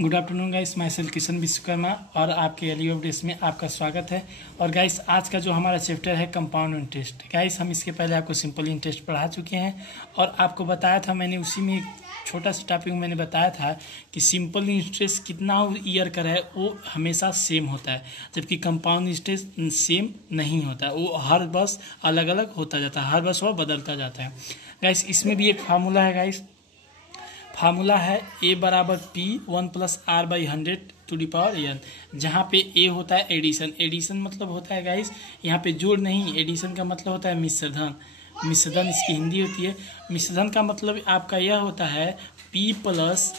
Good afternoon guys, मैं cell Kishan Vishwakarma और आपके एलियो अपडेट्स में आपका स्वागत है। और गाइस आज का जो हमारा चैप्टर है कंपाउंड इंटरेस्ट। गाइस हम इसके पहले आपको सिंपल इंटरेस्ट पढ़ा चुके हैं और आपको बताया था, मैंने उसी में एक छोटा सा टॉपिक मैंने बताया था कि सिंपल इंटरेस्ट कितना ईयर का है वो हमेशा सेम होता है, जबकि कंपाउंड इंटरेस्ट सेम नहीं होता है, वो हर वर्ष अलग अलग होता जाता है, हर वर्ष वो बदलता जाता है। गाइस इसमें भी एक फार्मूला है, गाइस फार्मूला है ए बराबर P 1+r/100 to the power n, जहाँ पे ए होता है एडिशन। एडिशन मतलब होता है गाइस यहाँ पे जोड़ नहीं, एडिशन का मतलब होता है मिश्रधन। मिश्रधन इसकी हिंदी होती है। मिश्रधन का मतलब आपका यह होता है p प्लस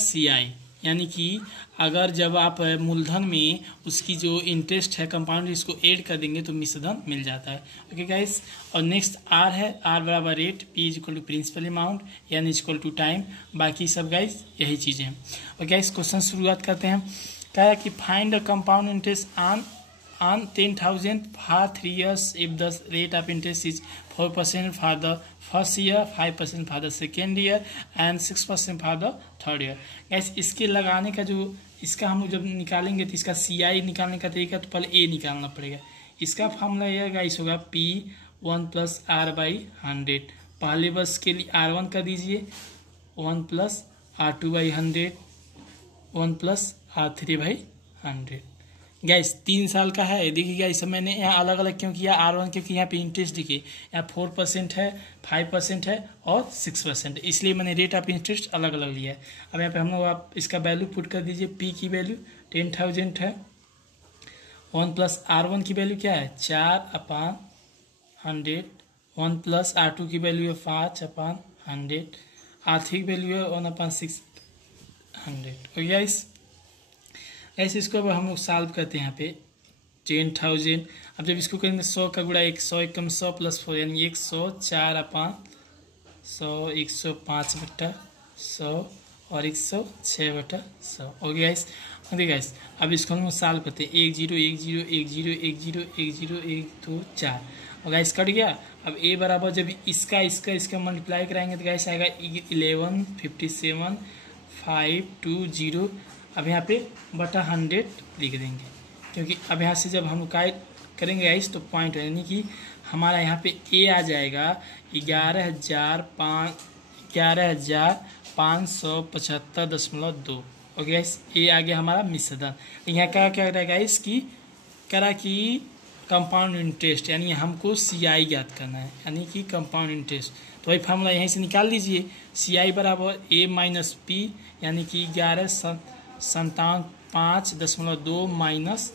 सी आई, यानी कि अगर जब आप मूलधन में उसकी जो इंटरेस्ट है कंपाउंड इसको ऐड कर देंगे तो मिश्रधन मिल जाता है। ओके गाइस, और नेक्स्ट आर है, आर बराबर rate, P is equal to principal amount, N is equal to time. बाकी सब गाइस यही चीज़ें हैं। और गाइस क्वेश्चन शुरुआत करते हैं। कह रहा है कि find the compound interest on 10,000 for 3 years if the rate of interest is 4% for the first year, 5% for the second year and 6% for the third year। Gas इसके लगाने का जो इसका हम जब निकालेंगे तो इसका CI निकालने का तरीका तो पहले A निकालना पड़ेगा। इसका फार्मूला यह गाइस होगा P 1+r/100। पहले वर्ष के लिए R1 कर दीजिए 1+r2/100, 1+r3/100। गैस 3 साल का है। देखिए गैस मैंने यहाँ अलग अलग क्यों किया R1, क्योंकि यहाँ पे इंटरेस्ट देखिए यहाँ 4% है, 5% है और 6%, इसलिए मैंने रेट ऑफ इंटरेस्ट अलग अलग लिया है। अब यहाँ पे हम लोग आप इसका वैल्यू पुट कर दीजिए। P की वैल्यू 10,000 है, 1+r1 की वैल्यू क्या है 4/100, 1+r2 की वैल्यू है 5/100, R3 की वैल्यू है 1/600। और गैस ऐसे इसको अब हम लोग सॉल्व करते हैं। यहाँ पे 10,000, अब जब इसको करेंगे 100 का गुणा 100 एकम 100 + 4 यानी 100, 4/100, 105/100 और 106/100। ओके गाइस, देखिए गाइस अब इसको हम सॉल्व करते हैं। 1 0 1 0 1 0 1 0 1 0 1 2 4 और गाइस कट गया। अब ए बराबर जब इसका मल्टीप्लाई कराएंगे तो गाइस आएगा 11 57 5 2 0। अब यहाँ पे बटा 100 लिख देंगे, क्योंकि अब यहाँ से जब हम काट करेंगे गाइस तो पॉइंट है, यानी कि हमारा यहाँ पे ए आ जाएगा 11,575.2। ओके गाइस, ए आ गया हमारा मिश्रधन। यहाँ क्या क्या रहा गाइस की करा कि कंपाउंड इंटरेस्ट, यानी हमको CI ज्ञात करना है, यानी कि कंपाउंड इंटरेस्ट। तो वही फार्मूला यहीं से निकाल लीजिए। CI बराबर A - P, यानी कि 11,57.5.2 माइनस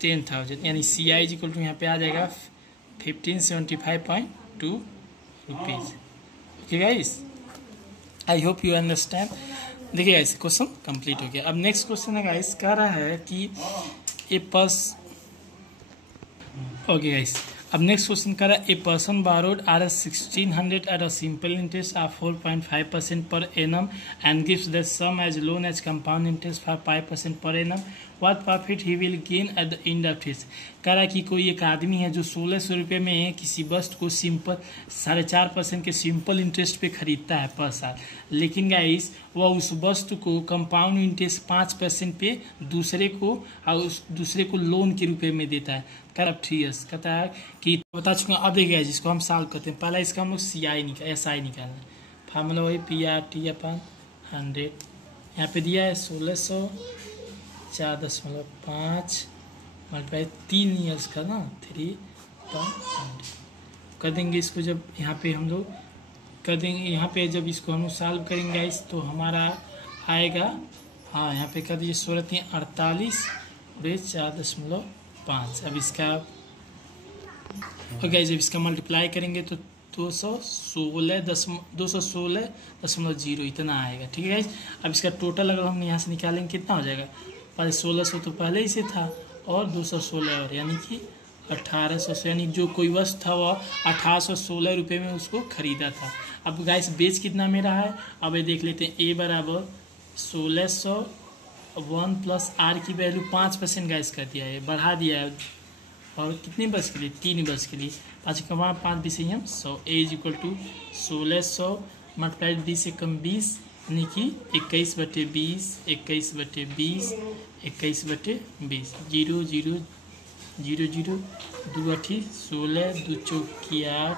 10,000, यानी CI इज इक्वल टू यहाँ पे आ जाएगा 1575.2 rupees. Okay guys, I hope you understand. देखिए गाइस क्वेश्चन कंप्लीट हो गया। अब नेक्स्ट क्वेश्चन है गाइस, कह रहा है कि ओके गाइस, अब नेक्स्ट क्वेश्चन कर रहा है a person borrowed Rs1600 at a simple interest of 4.5% per annum and gives the sum as loan as compound interest for 5% per annum, what profit he will gain at the end of this. कह रहा है कि कोई एक आदमी है जो 1600 रुपये में किसी वस्तु को सिंपल 4.5% के सिंपल इंटरेस्ट पे खरीदता है पर साल, लेकिन गाइस वह उस वस्तु को कंपाउंड इंटरेस्ट 5% पे दूसरे को लोन के रुपए में देता है। कर 3 ईयर्स कहता है कि बता चुका। अब देखिए जिसको हम सॉल्व करते हैं, पहला इसका हम लोग SI निकालना है। फार्मूला वही PR/100। यहाँ पे दिया है 1600, 4.5 मल्टीप्लाई 3 ईयर्स का ना 3/100 कर देंगे। इसको जब यहाँ पे हम लोग कर देंगे, यहाँ पे जब इसको हम सॉल्व करेंगे गाइस तो हमारा आएगा, हाँ यहाँ पे कर दीजिए 16×48 और 4.5। अब इसका ओके जब इसका मल्टीप्लाई करेंगे तो 216.0 इतना आएगा। ठीक है गाइस, अब इसका टोटल अगर हम यहाँ से निकालेंगे कितना हो जाएगा, पहले 1600 तो पहले ही से था और 216 और यानी कि 1800, यानी जो कोई वस्तु था वह 1816 रुपये में उसको खरीदा था। अब गाइस बेच कितना में रहा है, अब ये देख लेते हैं। ए बराबर 1600, 1+r की वैल्यू 5% गाइस कर दिया है, बढ़ा दिया है, और कितने वर्ष के लिए 3 वर्ष के लिए 5 × 5 = 100। A is equal to 1600 multiplied 20 × 20 यानी कि 21/20, 21/20, 21/20, 0 0 0 0, 2 8 16, 2 4 8,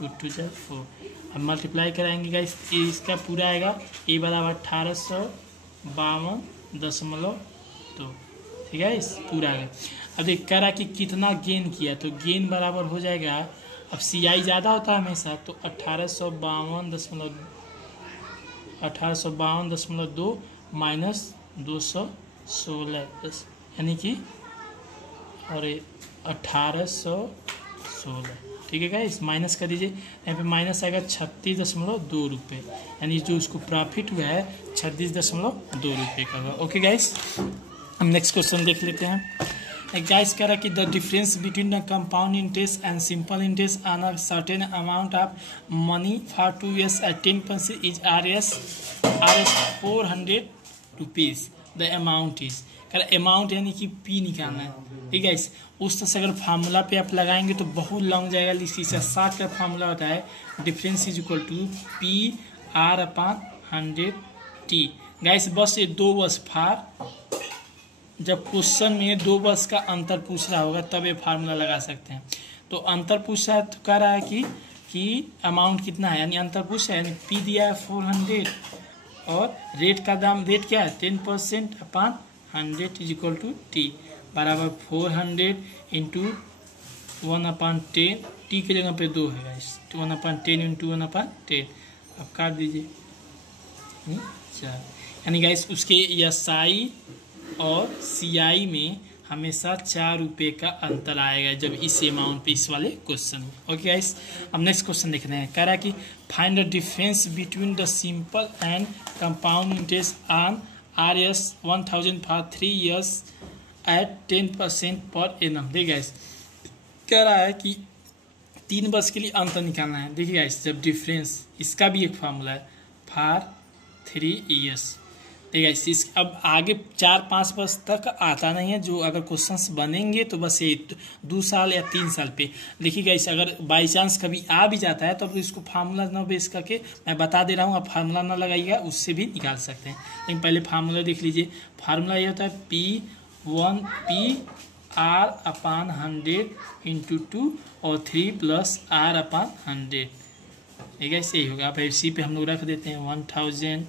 2 2 4। अब मल्टीप्लाई कराएंगे गाइस, इसका पूरा आएगा ए बराबर 1852.2, ठीक है, इस पूरा आएगा। अब देख कह रहा कि कितना गेन किया, तो गेन बराबर हो जाएगा, अब CI ज़्यादा होता है हमेशा, तो 1852.2 माइनस 216, यानी कि और 1816, ठीक है गाइस, माइनस कर दीजिए, यहाँ पे माइनस आएगा 36.2 रुपये, यानी जो उसको प्रॉफिट हुआ है 36.2 रुपये का होगा। ओके गाइस, हम नेक्स्ट क्वेश्चन देख लेते हैं। एक गाइस कह रहा है कि the difference between the compound interest and simple interest on a certain amount of money for 2 years at 10% is RS 400 rupees. The amount is, कह रहा अमाउंट यानी कि P निकालना है, ठीक है गाइस। उस तरह से अगर फार्मूला पे आप लगाएंगे तो बहुत लॉन्ग जाएगा, इसी से 60 का फार्मूला होता है, difference is equal to PR/100T। Guys बस ये 2 बस फार, जब क्वेश्चन में 2 बस का अंतर पूछ रहा होगा तब ये फार्मूला लगा सकते हैं। तो अंतर पूछ रहा है तो कह रहा है कि अमाउंट कितना है, यानी अंतर पूछ रहा है, यानी P दिया है 400 और रेट का दाम, रेट क्या है 10%/100 इज इक्वल टू T बराबर 400 इंटू 1/10, T की जगह पे 2 है गाइस, 1/10 इंटू 1/10, अब काट दीजिए 4, यानी गाइस उसके SI और CI में हमेशा 4 रुपये का अंतर आएगा जब इस अमाउंट पे, इस वाले क्वेश्चन में। ओके गाइस, अब नेक्स्ट क्वेश्चन देखते हैं। कह रहा है कि find the difference between the simple and compound interest on RS 1000 for 3 years at 10% per annum। देखिए गाइस कह रहा है कि 3 वर्ष के लिए अंतर निकालना है। देखिए गाइस जब डिफरेंस, इसका भी एक फार्मूला है फॉर 3 years। ठीक है, इस अब आगे 4-5 वर्ष तक आता नहीं है, जो अगर क्वेश्चंस बनेंगे तो बस ये 2 साल या 3 साल पे। देखिए गाइस अगर बाई चांस कभी आ भी जाता है तो अब इसको फार्मूला ना बेस करके मैं बता दे रहा हूँ, आप फार्मूला ना लगाइएगा, उससे भी निकाल सकते हैं। लेकिन पहले फार्मूला देख लीजिए। फार्मूला ये होता है PR/100 इंटू 2 और 3 + R/100। ठीक है, यही होगा। अब इसी पे हम लोग रख देते हैं 1000।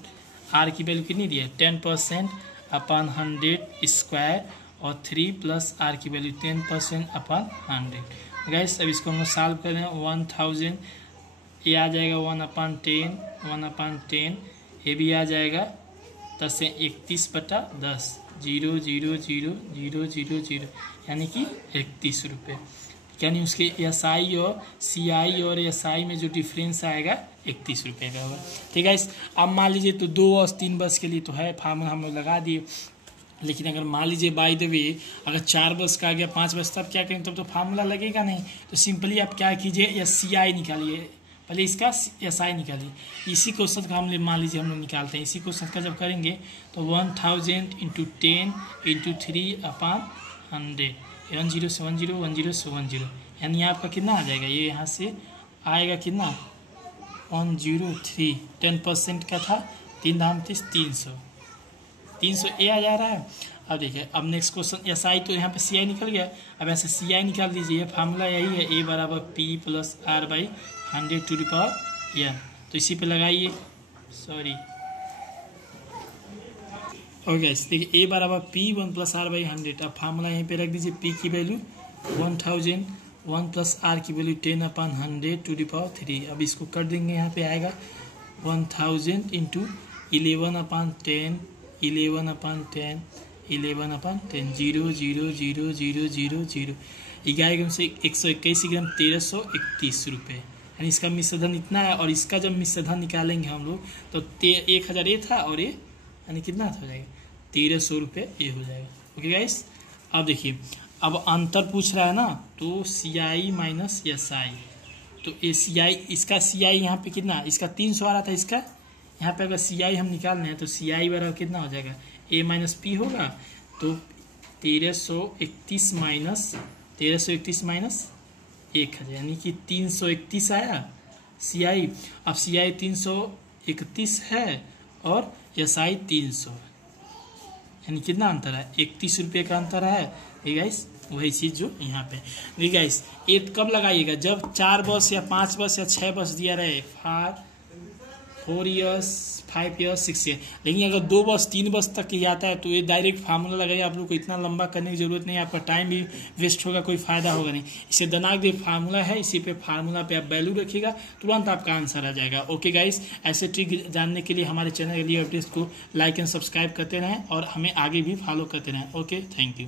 R की वैल्यू कितनी दी है 10%/100 स्क्वायर और 3 + R की वैल्यू 10%/100। गैस अब इसको हम लोग सॉल्व कर रहे हैं। 1000 ये आ जाएगा 1/10 ये भी आ जाएगा 10 से 31/10 00000 यानी कि 31 रुपये। यानी उसके SI और CI और SI में जो डिफरेंस आएगा 31 रुपये का होगा। ठीक है, अब मान लीजिए तो 2 और 3 बस के लिए तो है फार्मूला हम लोग लगा दिए, लेकिन अगर मान लीजिए बाय द वे अगर 4 बस का आ गया 5 बस तब क्या करेंगे, तब तो फार्मूला लगेगा नहीं। तो सिंपली आप क्या कीजिए या CI निकालिए, पहले इसका SI निकालिए। इसी क्वेश्चन का हम मान लीजिए हम लोग निकालते हैं। इसी क्वेश्चन का जब करेंगे तो 1000 इंटू 10 इंटू 3/100 10 से 10 10 से 10 यानी आपका कितना आ जाएगा, ये यहाँ से आएगा कितना 103। 10% का था 3 धाम 300 ये आ जा रहा है। अब देखिए अब नेक्स्ट क्वेश्चन SI तो यहाँ पे CI निकल गया। अब ऐसे CI निकाल दीजिए। फार्मूला यही है A = P + R/100⁴ तो इसी पे लगाइए। सॉरी ओके, देखिए A = P 1 + R/100। अब फार्मूला यहीं पे रख दीजिए। P की वैल्यू 1000 1 + R की वैल्यू 10/100⁴। अब इसको कर देंगे, यहाँ पे आएगा 1000 इंटू 11/10 11/10 11/10 0 0 0 0 0 0 11 से 121 ग्राम 1331 रुपये। यानी इसका मिश्रधन इतना है। और इसका जब मिश्रधन निकालेंगे हम लोग तो 1000 ये था और ये यानी कितना हो जाएगा 1300 रुपये ये हो जाएगा। ओके गाइस, अब देखिए अब अंतर पूछ रहा है ना, तो CI माइनस SI। तो ये CI, इसका CI यहाँ पे कितना, इसका 300 आ रहा था, इसका यहाँ पे अगर CI हम निकाल रहे हैं तो CI बराबर कितना हो जाएगा A - P होगा। तो 1331 माइनस 1000 यानी कि 331 आया CI। अब CI 331 है और SI 300, यानी कितना अंतर है, 31 रुपये का अंतर है। ठीक गाइस, वही चीज़ जो यहाँ पे। ठीक गाइस, ये कब लगाइएगा, जब 4 बस या 5 बस या 6 बस दिया रहे, 4 ईयर्स 5 ईयर्स 6 ईयर। लेकिन अगर 2 बस 3 बस तक ही आता है तो ये डायरेक्ट फार्मूला लगाइए, आप लोग को इतना लंबा करने की जरूरत नहीं है, आपका टाइम भी वेस्ट होगा, कोई फायदा होगा नहीं। इसे दिमाग दे फार्मूला है, इसी पे फार्मूला पे आप वैल्यू रखिएगा, तुरंत आपका आंसर आ जाएगा। ओके गाइस, ऐसे ट्रिक जानने के लिए हमारे चैनल के लिए अपडेट्स को लाइक एंड सब्सक्राइब करते रहें और हमें आगे भी फॉलो करते रहें। Okay, thank you.